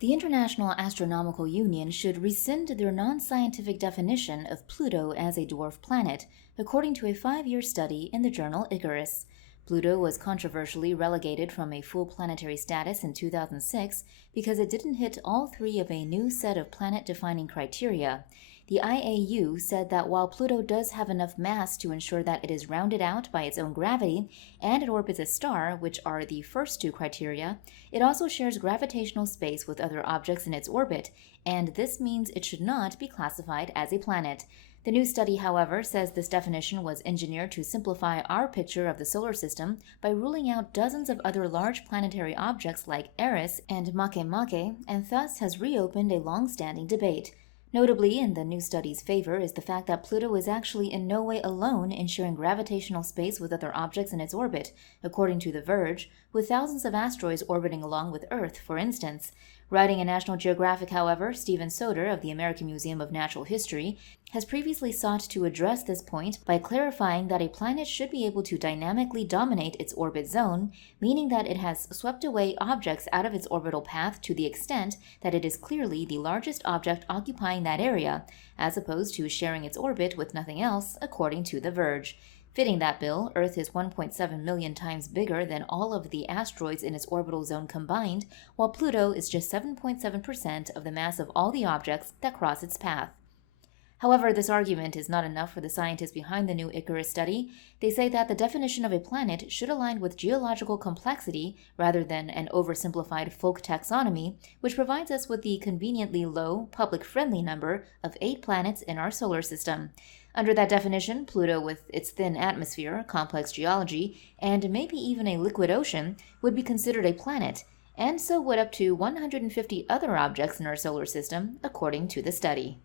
The International Astronomical Union should rescind their non-scientific definition of Pluto as a dwarf planet, according to a 5-year study in the journal Icarus. Pluto was controversially relegated from a full planetary status in 2006 because it didn't hit all 3 of a new set of planet-defining criteria. The IAU said that while Pluto does have enough mass to ensure that it is rounded out by its own gravity, and it orbits a star, which are the first 2 criteria, it also shares gravitational space with other objects in its orbit, and this means it should not be classified as a planet. The new study, however, says this definition was engineered to simplify our picture of the solar system by ruling out dozens of other large planetary objects like Eris and Makemake, and thus has reopened a long-standing debate. Notably, in the new study's favor is the fact that Pluto is actually in no way alone in sharing gravitational space with other objects in its orbit, according to The Verge, with thousands of asteroids orbiting along with Earth, for instance. Writing in National Geographic, however, Stephen Soter of the American Museum of Natural History has previously sought to address this point by clarifying that a planet should be able to dynamically dominate its orbit zone, meaning that it has swept away objects out of its orbital path to the extent that it is clearly the largest object occupying that area, as opposed to sharing its orbit with nothing else, according to The Verge. Fitting that bill, Earth is 1.7 million times bigger than all of the asteroids in its orbital zone combined, while Pluto is just 7.7% of the mass of all the objects that cross its path. However, this argument is not enough for the scientists behind the new Icarus study. They say that the definition of a planet should align with geological complexity rather than an oversimplified folk taxonomy, which provides us with the conveniently low, public-friendly number of 8 planets in our solar system. Under that definition, Pluto, with its thin atmosphere, complex geology, and maybe even a liquid ocean, would be considered a planet, and so would up to 150 other objects in our solar system, according to the study.